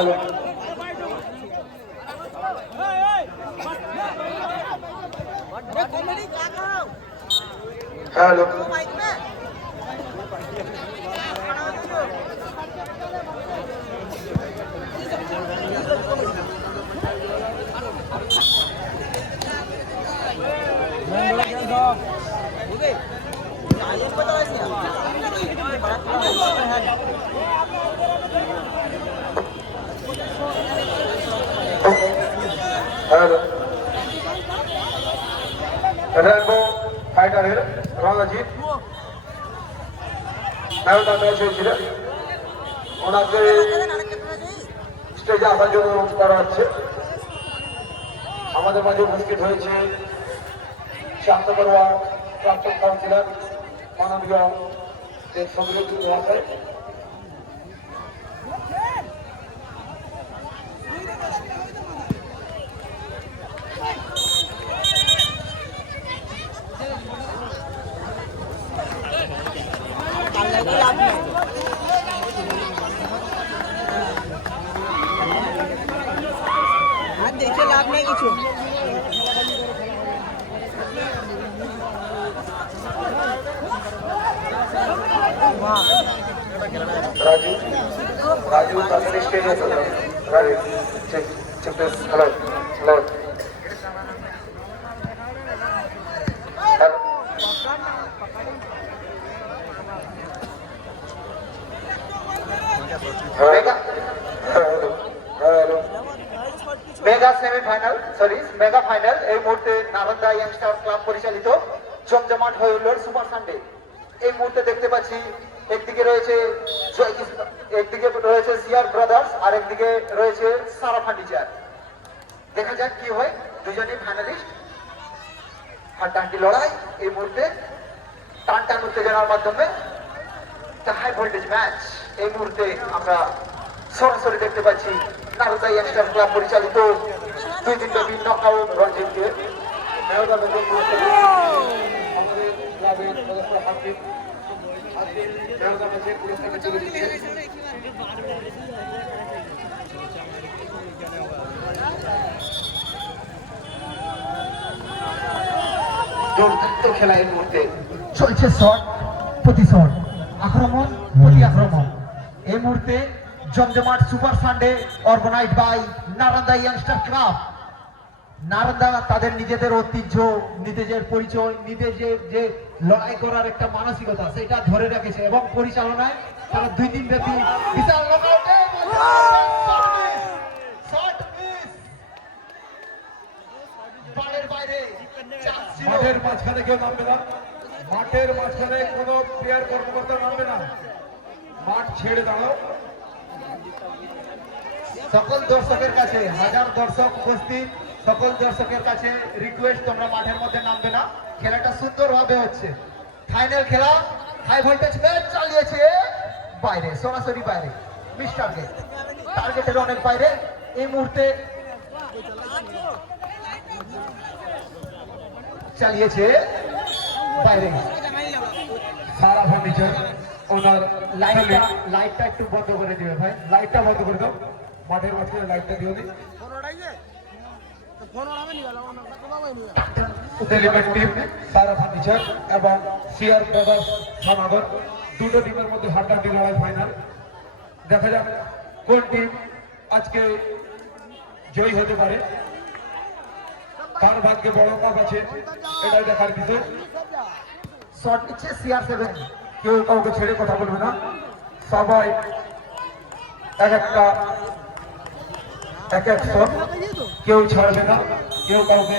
Hello hello hello rainbow ফাইটারের Ranjit marathon match হয়েছিল, ওনাকে স্টেজে আসার জন্য অনুরোধ করা হচ্ছে। আমাদের মাঝে উপস্থিত হয়েছে শান্ত বড়ুয়া, প্রাক্তন কাউন্সিলর, মাননীয় সমীর মহাশয়। দেখে লাভ নেই কিছু। রাজু রাজু তাদের স্টেজে Raju check hello hello mega semifinal mega final এই মুহূর্তে নালন্দা ইয়াংস্টার ক্লাব পরিচালিত জমজমাট হয়ে উঠল সুপার সানডে। এই মুহূর্তে দেখতে পাচ্ছি একদিকে রয়েছে সিআর ব্রাদার্স আর একদিকে রয়েছে সারা ফার্নিচার। দেখা যাক কি হয়, দুজনই ফাইনালিস্ট, হাড্ডাহাড্ডি লড়াই এই মুহূর্তে টান উত্তেজনার মাধ্যমে হাই ভোল্টেজ ম্যাচ এই মুহূর্তে আমরা সরাসরি দেখতে পাচ্ছি নালন্দা ইয়াংস্টার ক্লাব পরিচালিত 2 দিন ব্যাপী নকআউট রণজিৎকে দুর্দান্ত খেলা এই মুহূর্তে চলছে, শট প্রতি শট, আক্রমণ প্রতি আক্রমণ। এই মুহূর্তে জমজমাট super Sunday organized by Nalanda youngster club. Nalanda তাদের নিজেদের ঐতিহ্য, নিজেদের পরিচয়, নিজেদের যে লড়াই করার একটা মানসিকতা সেটা ধরে রেখেছে এবং পরিচালনায় তারা 2 দিন ব্যাপী বিশাল নকআউটে মাঠের মাঝখানে কেউ নামবে না, মাঠের মাঝখানে কোনো প্লেয়ার কর্মকর্তা নামবে না, মাঠ ছেড়ে দাঁড়াও। সকল দর্শকের কাছে, হাজার দর্শক উপস্থিত, সকল দর্শকের কাছে রিকোয়েস্ট, তোমরা মাঠের মধ্যে নামবে না। খেলাটা সুন্দরভাবে হচ্ছে, ফাইনাল খেলা, হাই ভোল্টেজ ম্যাচ চালিয়েছে বাইরে, সরাসরি বাইরে, মিস টার্গেটের অনেক বাইরে। এই মুহূর্তে চালিয়েছে বাইরে। সারা ফার্নিচার ওনার লাইটটা একটু বন্ধ করে দিবে ভাই, লাইটটা বন্ধ করে দাও, মাঠের মাঝখানে লাইটটা দিয়ে দিই। টিম সারা ফার্নিচার এবং সিআর ব্রাদার্স সানাগর, দুটো টিমের মধ্যে হাড্ডাহাড্ডি লড়াই ফাইনাল। দেখা যাক কোন টিম আজকে জয়ী হতে পারে, কার ভাগ্যে বড় কাপ আছে এটাই দেখার বিষয়। শট নিচ্ছে CR7, কেউ কাউকে ছেড়ে কথা বলবে না, সবাই এক এক শট, কেউ ছাড়বে না, কেউ কাউকে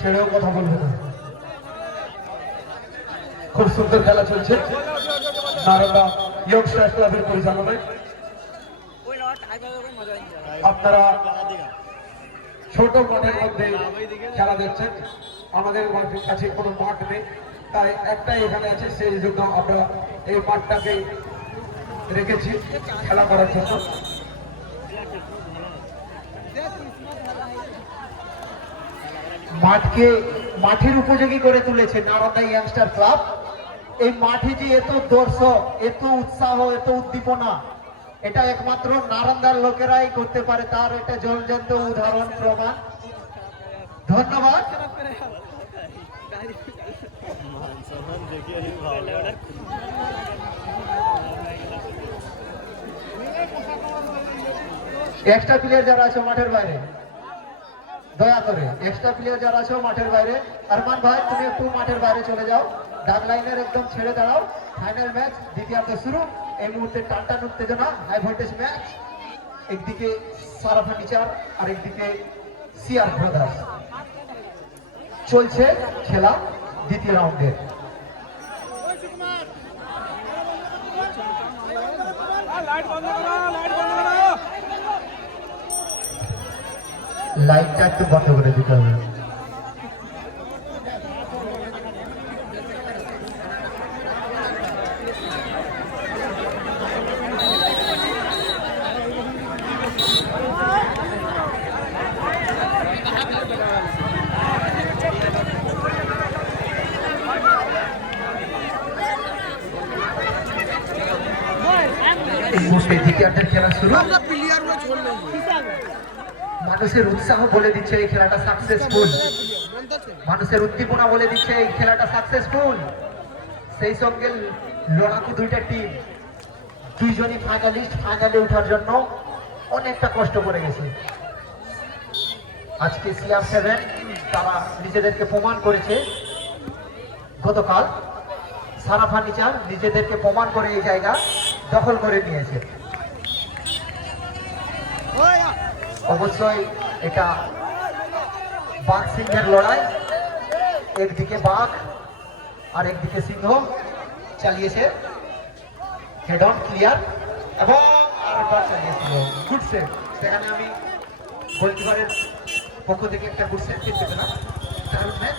ছেড়েও কথা বলবে না। খুব সুন্দর খেলা চলছে নালন্দা ইয়ংস্টার ক্লাবের পরিচালনায়। আপনারা ছোট মাঠের মধ্যে খেলা দেখছেন, আমাদের কাছে কোনো মাঠ নেই, তাই একটাই এখানে আছে, সেই জন্য আমরা এই মাঠটাকে রেখেছি খেলা করার জন্য। মাঠের উপযোগী করে তুলেছে নালন্দা ইয়াংস্টার ক্লাব। এই মাঠে যে এত দর্শক, এত উৎসাহ, এত উদ্দীপনা, এটা একমাত্র নারন্দার লোকেরাই করতে পারে, তার একটা জ্বলজ্বন্ত উদাহরণ প্রমাণ। ধন্যবাদ। এক্সট্রা প্লেয়ার যারা আছে মাঠের বাইরে, দয়া করে এক্সট্রা প্লেয়ার যারা আছে মাঠের বাইরে, আরমান ভাই তুমি একটু মাঠের বাইরে চলে যাও, ডাক লাইনের একদম ছেড়ে দাঁড়াও। ফাইনাল ম্যাচ দ্বিতীয়ার্ধ শুরু। এই মুহূর্তে টানটান উত্তেজনা, হাই ভোল্টেজ ম্যাচ। একদিকে সারা ফার্নিচার আর একদিকে সিআর ব্রাদার্স। চলছে খেলা দ্বিতীয় রাউন্ডের। লাইটটা একটু বন্ধ করে দিতে হবে। এই মুহূর্তে দ্বিতীয়ার্ধের খেলা শুরু। মানুষের উৎসাহ বলে দিচ্ছে এই খেলাটা সাকসেসফুল, মানুষের উদ্দীপনা বলে দিচ্ছে এই খেলাটা সাকসেসফুল। সেই সঙ্গে লড়াকু দুইটা টিম, দুইজনই ফাইনালিস্ট, ফাইনালে ওঠার জন্য অনেকটা কষ্ট করে গেছে। আজকে CR7 তারা নিজেদেরকে প্রমাণ করেছে। গতকাল সারা ফার্নিচার নিজেদেরকে প্রমাণ করে এই জায়গা দখল করে নিয়েছে। অবশ্যই এটা বাঘ সিংহের লড়াই। একদিকে বাঘ আর একদিকে সিংহ চালিয়েছে। হেড অন ক্লিয়ার এবং আরেকবার চালিয়েছিল গুড সেভ। সেখানে আমি গোলকিপারের পক্ষ থেকে একটা গুড সেভ পেতে পেলাম। দারুণ ম্যাচ।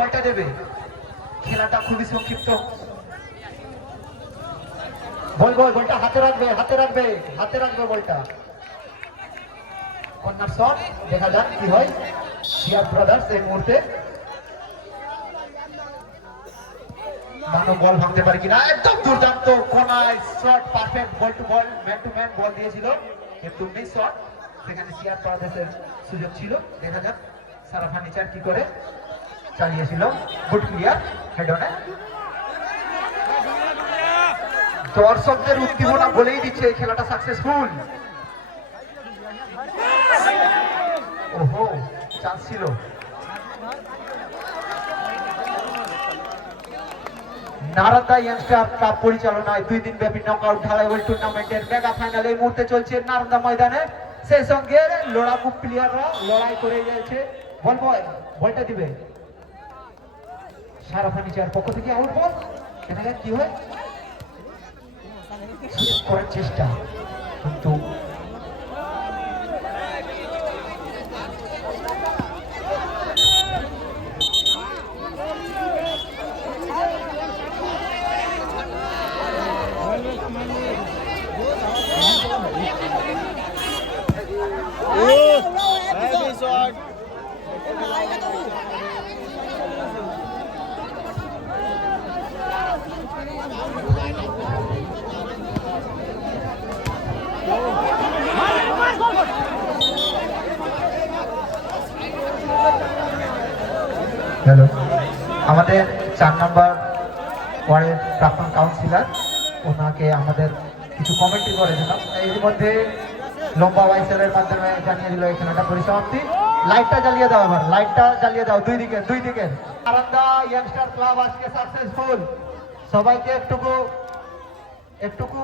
বলটা দেবে। খেলাটা খুবই সংক্ষিপ্ত। বলটা হাতে রাখবে বলটা। কর্নার শট, দেখা যাক কি হয়। সিআর ব্রাদার্স এই মুহূর্তে মানব বল ভাঙতে পারে কিনা। একদম দুর্দান্ত কোনায় shot, perfect ball to ball, man to man ball দিয়েছিল, কিন্তু মিস শট। সেখানে সিআর ব্রাদার্সের সুযোগ ছিল। দেখা যাক সারা ফার্নিচার কি করে চালিয়েছিল। গুড ক্লিয়ার, হেড অনে। দর্শকদের উদ্দীপনা বলেই দিচ্ছে এই খেলাটা সাকসেসফুল। ওহো, চান্স ছিল। নারন্দা ইয়াংস্টার কাপ পরিচালনায় 2 দিন ব্যাপী নকআউট ঢালাইওয়াল টুর্নামেন্টের মেগা ফাইনাল এই মুহূর্তে চলছে নারন্দা ময়দানে। সেই সঙ্গে লড়াকু প্লেয়াররা লড়াই করে যাচ্ছে। বলটা দিবে সারা ফার্নিচার পক্ষ থেকে। আউট বল, দেখা যাক কি হয়। করার চেষ্টা, কিন্তু হ্যালো, আমাদের 4 নম্বর ওয়ার্ডের প্রাক্তন কাউন্সিলর, ওনাকে আমাদের কিছু কমেন্ট্রি করেছিলাম। এর মধ্যে লম্বা বাইসেলের মাধ্যমে জানিয়ে দিল এই খেলাটা পরিসমাপ্তি। লাইটটা জ্বালিয়ে দাও, আবার লাইটটা জ্বালিয়ে দাও দুই দিকে। নারন্দা ইয়াংস্টার ক্লাব আজকে সাকসেসফুল। সবাইকে একটুকু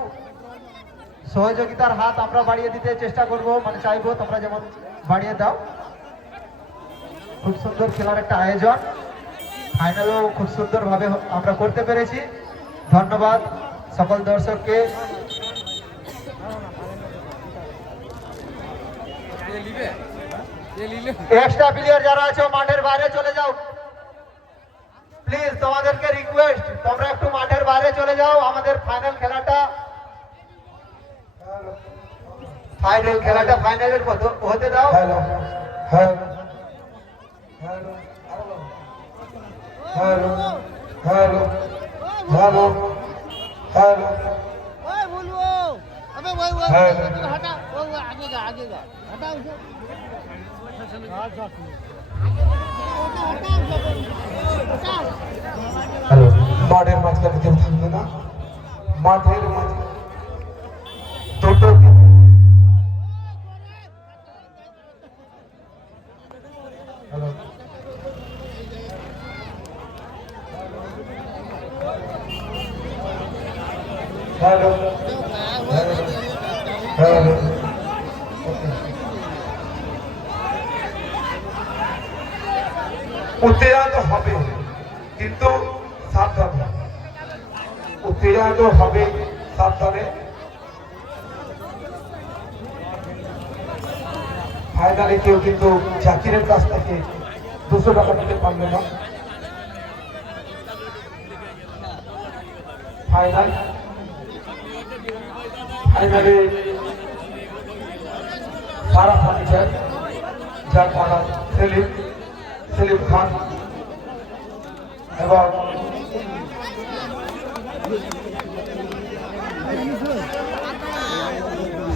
সহযোগিতার হাত আমরা বাড়িয়ে দিতে চেষ্টা করব, মানে চাইবো তোমরা যেমন বাড়িয়ে দাও। খুব সুন্দর খেলার একটা আয়োজন, ফাইনালও খুব সুন্দরভাবে আমরা করতে পেরেছি। ধন্যবাদ সকল দর্শককে। এক্সট্রা প্লেয়ার যারা আছে মাঠের বাইরে চলে যাও প্লিজ, তোমাদেরকে রিকোয়েস্ট, তোমরা একটু মাঠের বাইরে চলে যাও। আমাদের ফাইনাল খেলাটা ফাইনালের হতে দাও। বলবো হ্যাঁ। हटा वो आगे जा हटा उसे হ্যালো মাঠের মাঝখানে কেউ থাকবে না মাঠের মাঝে দুটো হ্যালো হ্যালো হ্যালো উত্তেজনা তো হবে কিন্তু সাবধানে উত্তেজনা তো হবে সাবধানে ফাইনালে কেউ কিন্তু জাকিরের কাছ থেকে 200 টাকা নিতে পারবে না ফাইনালে সারা ফার্নিচার যার মালিক সেলিম খান এবং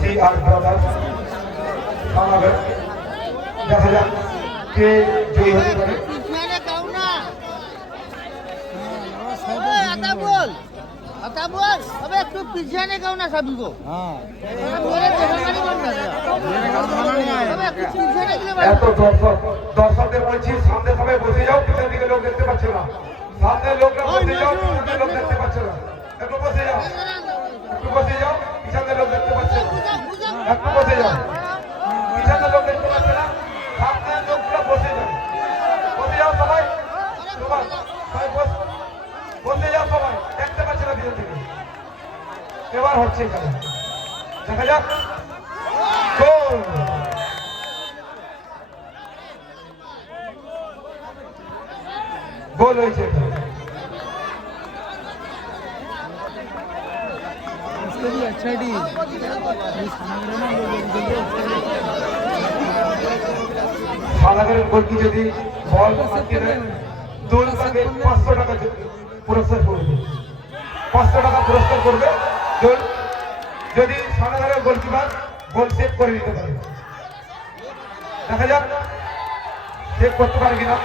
CR ব্রাদার্স আমাদের দেখা যাক কে জয়ী হতে পারে मैंने कहूँ ना आता बोल अबे तू पीछे नहीं कहूँ ना सभी को हाँ मेरे देखने वाली बन गया अबे तू पीछे नहीं के लिए এত দর্শকদের বলছি সামনে সবাই বসে যাও পিছন দিকে লোক দেখতে পাচ্ছে না সামনে লোকরা বসে যাও পিছনে লোক দেখতে পাচ্ছে না একটু বসে যাও পিছনে লোক দেখতে পাচ্ছে না একটু বসে যাও পিছনে লোক দেখতে পাচ্ছে না সামনে লোকরা বসে যাও সবাই বসে যাও সবাই দেখতে পাচ্ছে না পিছন থেকে এবার হচ্ছে এখানে দেখা যাক গোল গোল হয়েছে সালাগের গোলকি যদি বল আটকে দেয় দোল তাকে 500 টাকা পুরস্কার করবে 500 টাকা পুরস্কার করবে দোল যদি সালাগের গোলকিপার গোল সেভ করে দিতে পারে দেখা যাক সেভ করতে পারে কিনা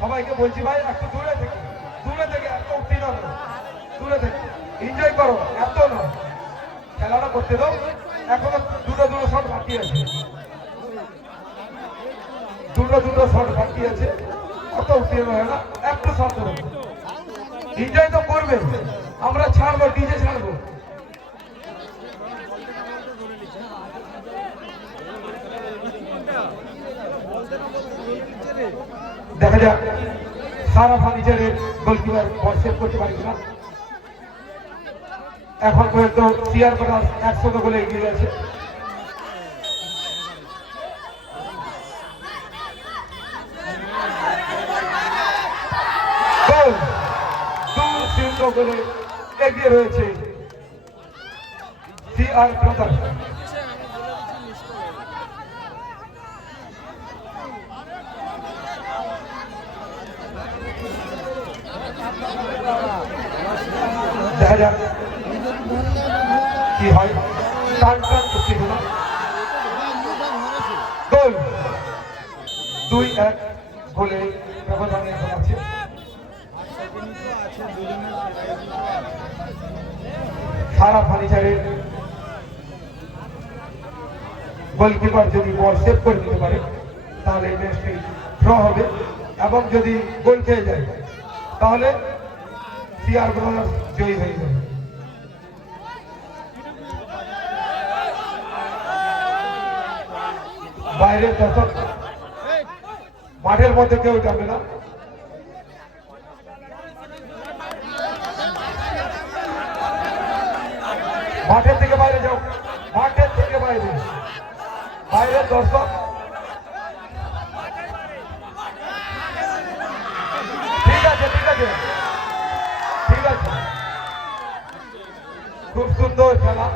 সবাইকে বলছি ভাই একটু দূরে থেকে এত উত্তেজনা দূরে থেকে এনজয় করো এত না খেলাটা করতে দাও এখনো দুটো শট বাকি আছে দুটো শট বাকি আছে অত উত্তেজনা হয় না একটু শট দেবো এনজয় তো করবে আমরা ছাড়বো ডিজে ছাড়বো দেখা যাক সারা ফার্নিচারের গোলকিপার বল সেভ করতে পারি না এখন পর্যন্ত CR ব্রাদার্স 100 গোলে এগিয়ে আছে গোল 2-0 গোলে এগিয়ে রয়েছে CR ব্রাদার্স দেখা যাক কি হয় টান উত্তেজনা গোল 2-1 গোলে ব্যবধানে এখন আছে সারা ফার্নিচারের গোলকিপার যদি বল সেভ করে দিতে পারে তাহলে ম্যাচটি ড্র হবে এবং যদি গোল খেয়ে যায় তাহলে CR ব্রাদার্স জয়ী হয়ে যাবে বাইরের দর্শক মাঠের মধ্যে কেউ যাবে না মাঠের থেকে বাইরে যাও মাঠের থেকে বাইরের দর্শক ঠিক আছে খুব সুন্দর খেলা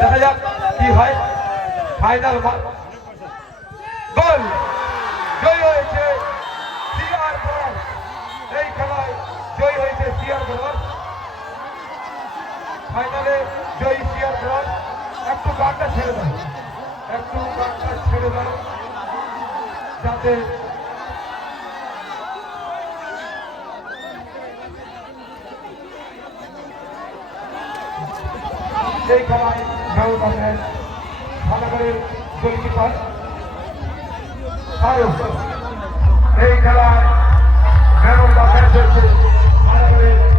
দেখা যাক কি হয় ফাইনাল গোল জয় হয়েছে সিআর ব্রস এই খেলায় জয় হয়েছে সিআর ব্রস ফাইনালে জয়ী সিআর ব্রস একটু গানটা ছেড়ে দাও যাতে এই খেলায় মেহুল আহমেদ খানাগারের গোলকিপার এই খেলায় মেহুল আহমেদ হয়েছে খানাগারের